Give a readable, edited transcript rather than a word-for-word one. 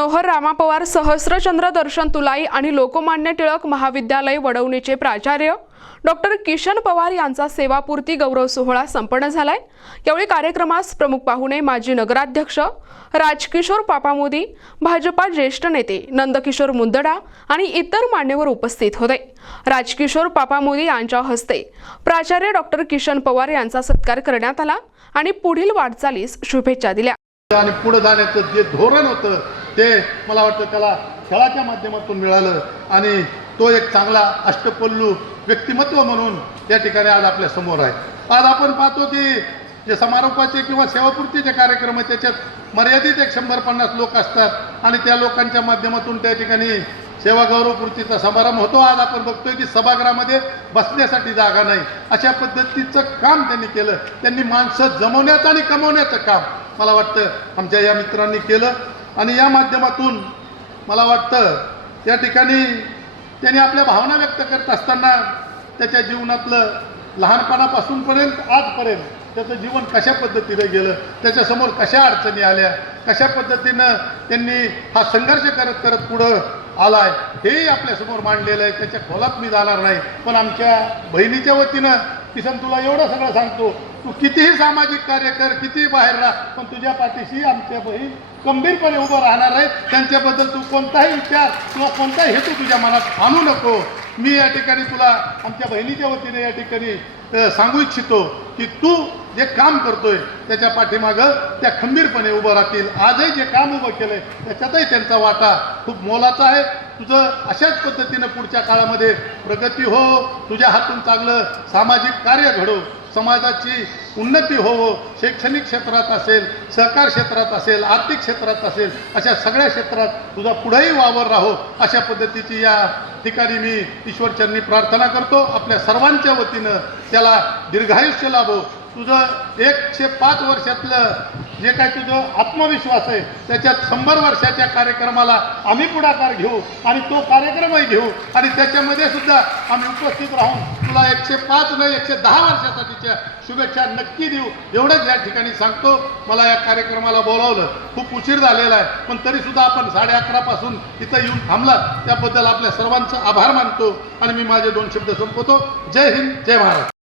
मनोहर रामा पवार सहस्रचंद्र दर्शन तुलाई आणि लोकमान्य टिळक महाविद्यालय वडवणीचे प्राचार्य डॉक्टर किशन पवार यांचा सेवापूर्ती गौरव सोहळा संपन्न झालाय। यावेळी कार्यक्रमास प्रमुख पाहुणे माजी नगराध्यक्ष राजकिशोर पापामोदी, भाजपा ज्येष्ठ नेते नंदकिशोर मुंदडा आणि इतर मान्यवर उपस्थित होते। राजकिशोर पापामोदी यांच्या हस्ते प्राचार्य डॉक्टर किशन पवार यांचा सत्कार करण्यात आला आणि पुढील वाटचालीस शुभेच्छा दिल्या। आणि पुढे जाण्याचं जे धोरण होतं ते मला वाटतं त्याला खेळाच्या माध्यमातून मिळालं आणि तो एक चांगला अष्टपल्लू व्यक्तिमत्व म्हणून या ठिकाणी आज आपल्या समोर आहे। आज आपण पाहतो की जे समारोपाचे किंवा सेवापूर्तीचे कार्यक्रम आहेत त्याच्यात मर्यादित 150 लोक असतात आणि त्या लोकांच्या माध्यमातून त्या ठिकाणी सेवा गौरवपूर्तीचा समारंभ होतो। आज आपण बघतोय की सभागृहामध्ये बसण्यासाठी जागा नाही, अशा पद्धतीचं काम त्यांनी केलं। त्यांनी माणसं जमवण्याचं आणि कमवण्याचं काम मला वाटतं आमच्या या मित्रांनी केलं आणि या माध्यमातून मला वाटतं या ठिकाणी त्यांनी आपल्या भावना व्यक्त करत असताना त्याच्या जीवनातलं लहानपणापासूनपर्यंत आजपर्यंत त्याचं जीवन कशा पद्धतीने गेलं, त्याच्यासमोर कशा अडचणी आल्या, कशा पद्धतीनं त्यांनी हा संघर्ष करत करत पुढं आलाय हेही आपल्यासमोर मांडलेलं आहे। त्याच्या खोलात मी जाणार नाही, पण आमच्या बहिणीच्या वतीनं किसन तुला एवढं सगळं सांगतो, तू कितीही सामाजिक कार्य कर, कितीही बाहेर राहा, पण तुझ्या पाठीशी आमच्या बहीण गंभीरपणे उभं राहणार आहे। त्यांच्याबद्दल तू कोणताही विचार किंवा कोणताही हेतू तुझ्या मनात आणू नको। मी या ठिकाणी तुला आमच्या बहिणीच्या वतीने या ठिकाणी सांगू इच्छितो की तू जे काम करतोय त्याच्या पाठीमागं त्या खंबीरपणे उभं राहतील। आजही जे काम उभं केलंय त्याच्यातही त्यांचा वाटा खूप मोलाचा आहे। तुझं अशाच पद्धतीनं पुढच्या काळामध्ये प्रगती हो, तुझ्या हातून चांगलं सामाजिक कार्य घडो, समाजाची उन्नती हो, शैक्षणिक क्षेत्रात असेल, सहकार क्षेत्रात असेल, आर्थिक क्षेत्रात असेल, अशा सगळ्या क्षेत्रात तुझा पुढेही वावर राहो, अशा पद्धतीची या ठिकाणी मी ईश्वरचरणी प्रार्थना करतो। आपल्या सर्वांच्या वतीनं त्याला दीर्घायुष्य लाभो। तुझं 105 वर्षातलं जे काय तुझं आत्मविश्वास आहे त्याच्यात 100 वर्षाच्या कार्यक्रमाला आम्ही पुढाकार घेऊ आणि तो कार्यक्रमही घेऊ आणि त्याच्यामध्ये सुद्धा आम्ही उपस्थित राहून तुला 105 नाही 110 वर्षासाठीच्या शुभेच्छा नक्की देऊ, एवढंच या ठिकाणी सांगतो। मला या कार्यक्रमाला बोलावलं, खूप उशीर झालेला आहे, पण तरीसुद्धा आपण 11:30 पासून इथं येऊन थांबलात त्याबद्दल आपल्या सर्वांचं आभार मानतो आणि मी माझे 2 शब्द संपवतो। जय हिंद, जय महाराष्ट्र।